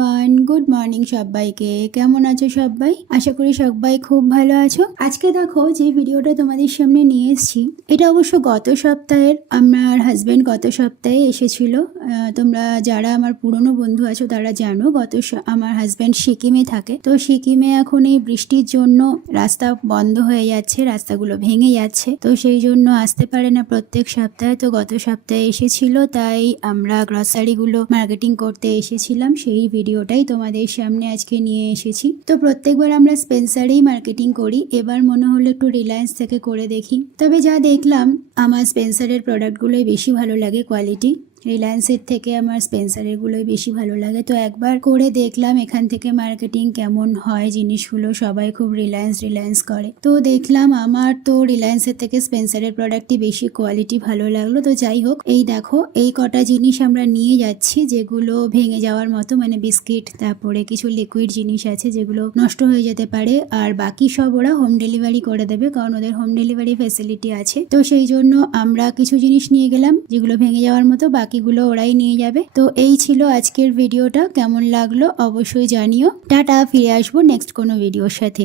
Everyone, good morning সবাইকে। কেমন আছো সবাই? আশা করি সবাই খুব ভালো আছো। আজকে দেখো যে ভিডিওটা তোমাদের সামনে নিয়ে এসেছি, এটা অবশ্য গত সপ্তাহের। আমার হাজবেন্ড গত সপ্তাহে এসেছিল। তোমরা যারা আমার পুরনো বন্ধু আছো তারা জানো, আমার হাজবেন্ড সিকিমে থাকে। তো সিকিমে এখন এই বৃষ্টির জন্য রাস্তা বন্ধ হয়ে যাচ্ছে, রাস্তাগুলো ভেঙে যাচ্ছে, তো সেই জন্য আসতে পারে না প্রত্যেক সপ্তাহে। তো গত সপ্তাহে এসেছিল, তাই আমরা গ্রসারিগুলো মার্কেটিং করতে এসেছিলাম, সেই ভিডিওটাই তোমাদের সামনে আজকে নিয়ে এসেছি। তো প্রত্যেকবার আমরা স্পেন্সারেই মার্কেটিং করি, এবার মনে হলো একটু রিলায়েন্স থেকে করে দেখি। তবে যা দেখলাম, আমার স্পেন্সারের প্রোডাক্টগুলোই বেশি ভালো লাগে কোয়ালিটি। রিলায়েন্সের থেকে আমার স্পেন্সারেরগুলোই বেশি ভালো লাগে। তো একবার করে দেখলাম এখান থেকে মার্কেটিং কেমন হয় জিনিসগুলো। সবাই খুব রিলায়েন্স করে, তো দেখলাম আমার তো রিলায়েন্সের থেকে স্পেন্সারের প্রোডাক্টই বেশি কোয়ালিটি ভালো লাগলো। তো যাই হোক, এই দেখো এই কটা জিনিস আমরা নিয়ে যাচ্ছি যেগুলো ভেঙে যাওয়ার মতো, মানে বিস্কিট, তারপরে কিছু লিকুইড জিনিস আছে যেগুলো নষ্ট হয়ে যেতে পারে, আর বাকি সব ওরা হোম ডেলিভারি করে দেবে, কারণ ওদের হোম ডেলিভারি ফ্যাসিলিটি আছে। তো সেই জন্য আমরা কিছু জিনিস নিয়ে গেলাম যেগুলো ভেঙে যাওয়ার মতো, বাকিগুলো ওরাই নিয়ে যাবে। তো এই ছিল আজকের ভিডিওটা। কেমন লাগলো অবশ্যই জানিও। টাটা, ফিরে আসবো নেক্সট কোনো ভিডিওর সাথে।